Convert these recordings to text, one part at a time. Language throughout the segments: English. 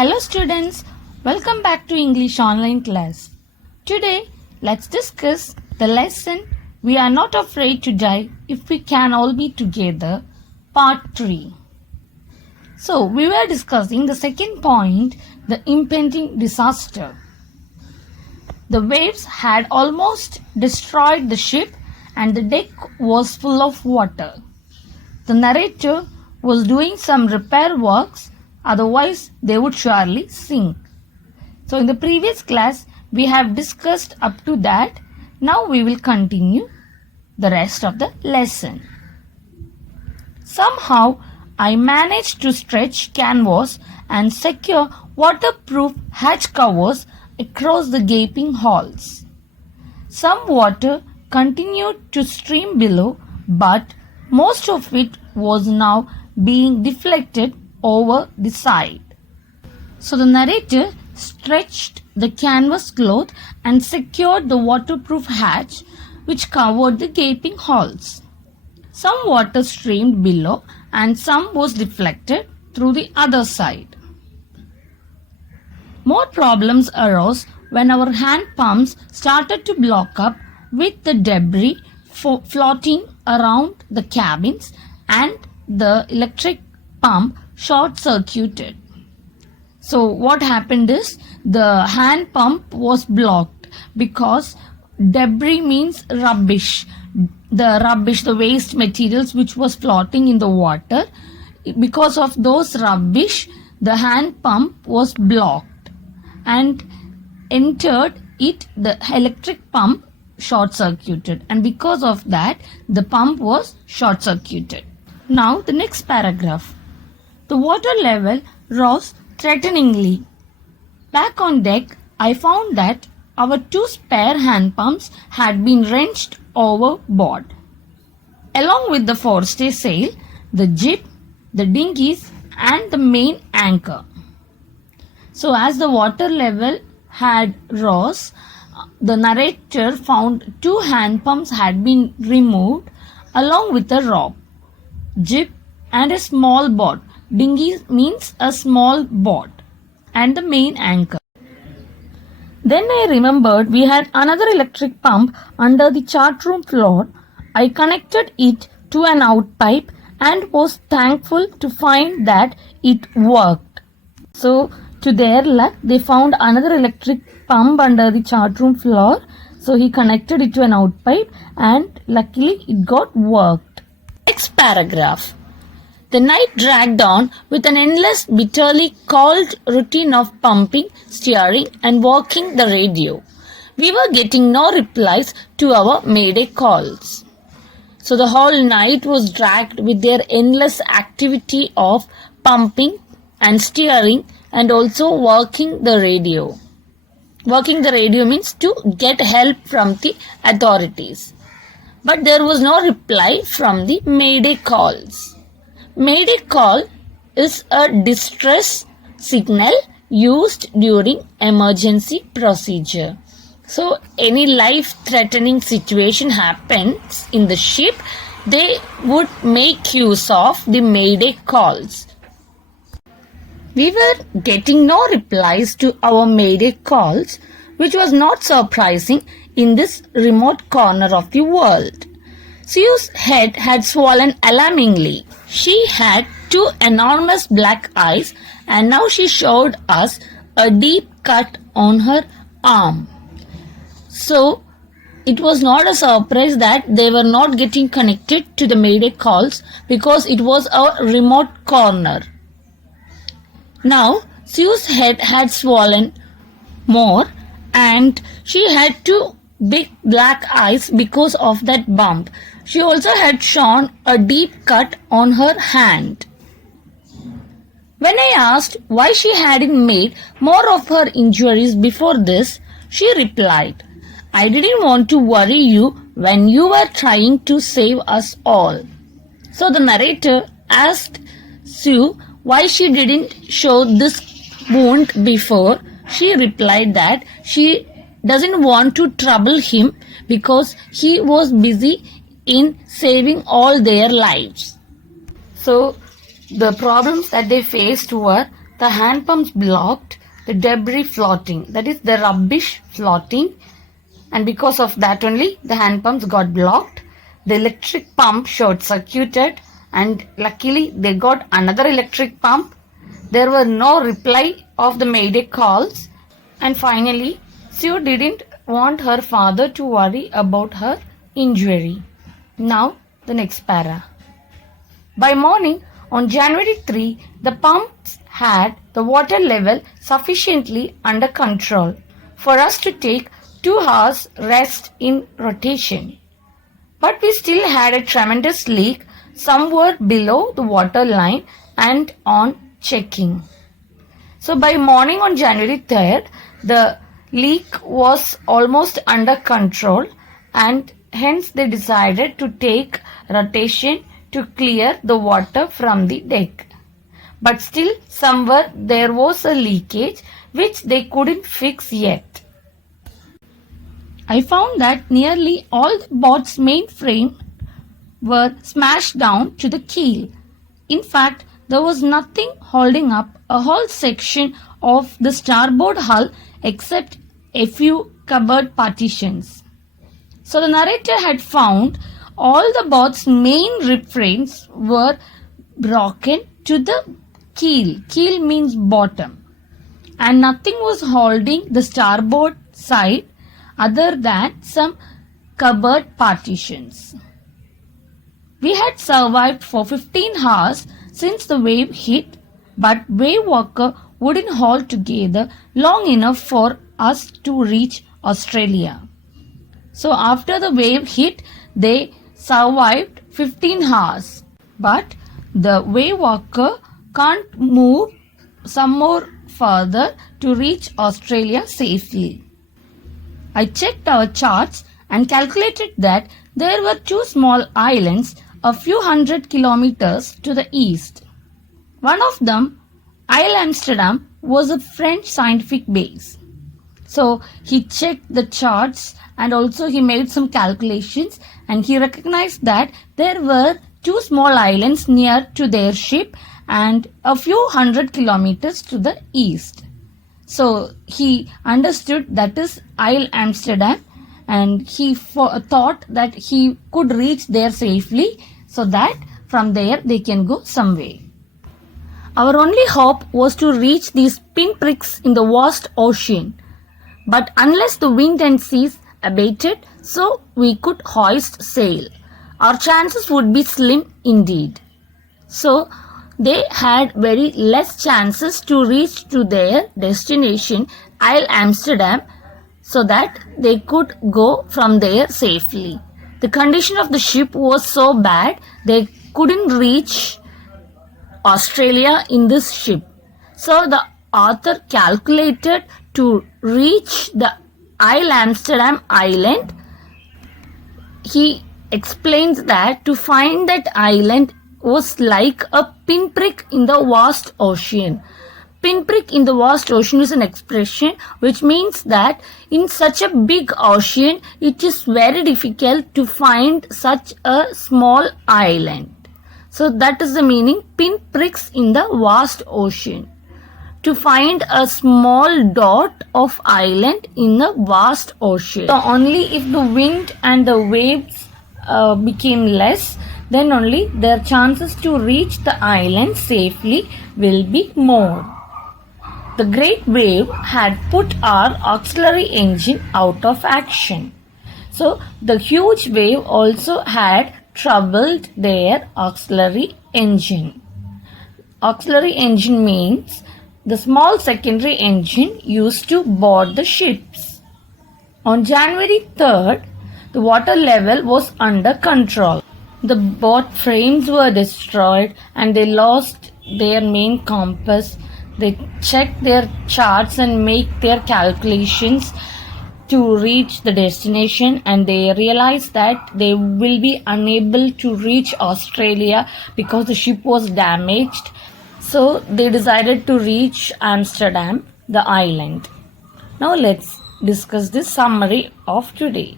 Hello students, welcome back to English online class. Today, let's discuss the lesson We Are Not Afraid to Die If We Can All Be Together, Part 3. So, we were discussing the second point, the impending disaster. The waves had almost destroyed the ship and the deck was full of water. The narrator was doing some repair works, otherwise they would surely sink. So in the previous class we have discussed up to that. Now we will continue the rest of the lesson. Somehow I managed to stretch canvas and secure waterproof hatch covers across the gaping holes. Some water continued to stream below, but most of it was now being deflected over the side. So the narrator stretched the canvas cloth and secured the waterproof hatch which covered the gaping holes. Some water streamed below and some was deflected through the other side. More problems arose when our hand pumps started to block up with the debris floating around the cabins and the electric pump short-circuited. So what happened is the hand pump was blocked because debris means rubbish. The waste materials which was floating in the water. Because of those rubbish, the hand pump was blocked and entered it, the electric pump short-circuited, and because of that the pump was short-circuited. Now the next paragraph. The water level rose threateningly. Back on deck, I found that our two spare hand pumps had been wrenched overboard. Along with the forestay-sail, the jib, the dinghies and the main anchor. So as the water level had rose, the narrator found two hand pumps had been removed along with a rope, jib and a small boat. Dinghy means a small boat, and the main anchor. Then I remembered we had another electric pump under the chart room floor. I connected it to an outpipe and was thankful to find that it worked. So to their luck, they found another electric pump under the chart room floor. So he connected it to an outpipe and luckily it got worked. Next paragraph. The night dragged on with an endless, bitterly cold routine of pumping, steering and working the radio. We were getting no replies to our mayday calls. So the whole night was dragged with their endless activity of pumping and steering and also working the radio. Working the radio means to get help from the authorities. But there was no reply from the mayday calls. Mayday call is a distress signal used during emergency procedure. So any life-threatening situation happens in the ship, they would make use of the mayday calls. We were getting no replies to our mayday calls, which was not surprising in this remote corner of the world. Sue's head had swollen alarmingly. She had two enormous black eyes and now she showed us a deep cut on her arm. So it was not a surprise that they were not getting connected to the mayday calls because it was a remote corner. Now Sue's head had swollen more and she had two big black eyes because of that bump. She also had shown a deep cut on her hand. When I asked why she hadn't made more of her injuries before this, she replied, "I didn't want to worry you when you were trying to save us all." So the narrator asked Sue why she didn't show this wound before. She replied that she doesn't want to trouble him because he was busy in saving all their lives. So the problems that they faced were the hand pumps blocked the debris floating, that is the rubbish floating, and because of that only the hand pumps got blocked. The electric pump short circuited, and luckily they got another electric pump. There were no reply of the mayday calls, and finally Sue didn't want her father to worry about her injury. Now the next para. By morning on January 3, the pumps had the water level sufficiently under control for us to take 2 hours rest in rotation. But we still had a tremendous leak somewhere below the water line and on checking. So by morning on January 3rd, the leak was almost under control, and hence they decided to take rotation to clear the water from the deck. But still somewhere there was a leakage which they couldn't fix yet. I found that nearly all the boat's mainframe were smashed down to the keel. In fact, there was nothing holding up a whole section of the starboard hull except a few cupboard partitions. So the narrator had found all the boat's main rib frames were broken to the keel. Keel means bottom. And nothing was holding the starboard side other than some cupboard partitions. We had survived for 15 hours since the wave hit, but wave walker wouldn't hold together long enough for us to reach Australia. So after the wave hit, they survived 15 hours. But the wave walker can't move some more further to reach Australia safely. I checked our charts and calculated that there were 2 small islands a few hundred kilometers to the east. One of them, Isle Amsterdam, was a French scientific base. So he checked the charts and also he made some calculations, and he recognized that there were 2 small islands near to their ship and a few hundred kilometers to the east. So he understood that is Isle Amsterdam, and he thought that he could reach there safely so that from there they can go somewhere. Our only hope was to reach these pinpricks in the vast ocean. But unless the wind and seas abated so we could hoist sail, our chances would be slim indeed. So they had very less chances to reach to their destination, Isle Amsterdam, so that they could go from there safely. The condition of the ship was so bad they couldn't reach Australia in this ship. So the author calculated to reach the Isle Amsterdam island. He explains that to find that island was like a pinprick in the vast ocean. Pinprick in the vast ocean is an expression which means that in such a big ocean it is very difficult to find such a small island. So that is the meaning, pinpricks in the vast ocean. To find a small dot of island in the vast ocean. So only if the wind and the waves became less, then only their chances to reach the island safely will be more. The great wave had put our auxiliary engine out of action. So the huge wave also had troubled their auxiliary engine. Auxiliary engine means the small secondary engine used to board the ships. On January 3rd, the water level was under control. The boat frames were destroyed and they lost their main compass. They checked their charts and make their calculations to reach the destination, and they realized that they will be unable to reach Australia because the ship was damaged. So they decided to reach Amsterdam, the island. Now let's discuss the summary of today.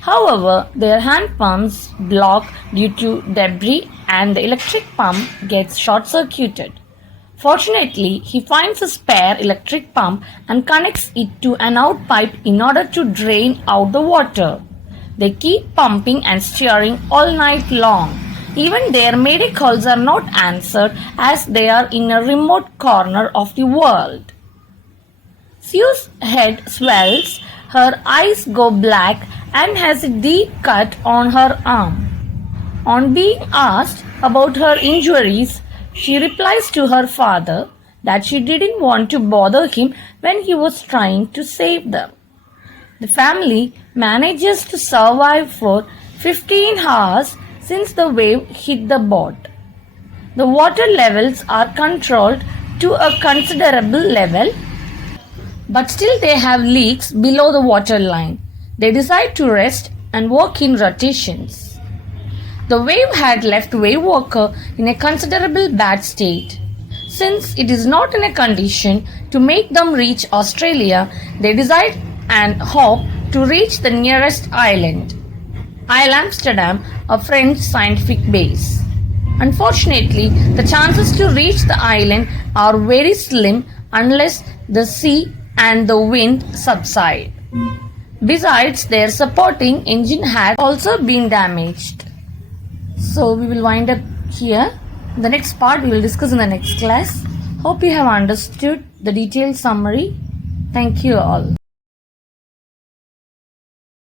However, their hand pumps block due to debris and the electric pump gets short-circuited. Fortunately, he finds a spare electric pump and connects it to an outpipe in order to drain out the water. They keep pumping and steering all night long. Even their mayday calls are not answered as they are in a remote corner of the world. Sue's head swells, her eyes go black, and has a deep cut on her arm. On being asked about her injuries, she replies to her father that she didn't want to bother him when he was trying to save them. The family manages to survive for 15 hours since the wave hit the boat. The water levels are controlled to a considerable level, but still they have leaks below the water line. They decide to rest and work in rotations. The wave had left Wave Walker in a considerable bad state. Since it is not in a condition to make them reach Australia, they decide and hope to reach the nearest island, Isle Amsterdam, a French scientific base. Unfortunately, the chances to reach the island are very slim unless the sea and the wind subside. Besides, their supporting engine had also been damaged. So we will wind up here. The next part we will discuss in the next class. Hope you have understood the detailed summary. Thank you all.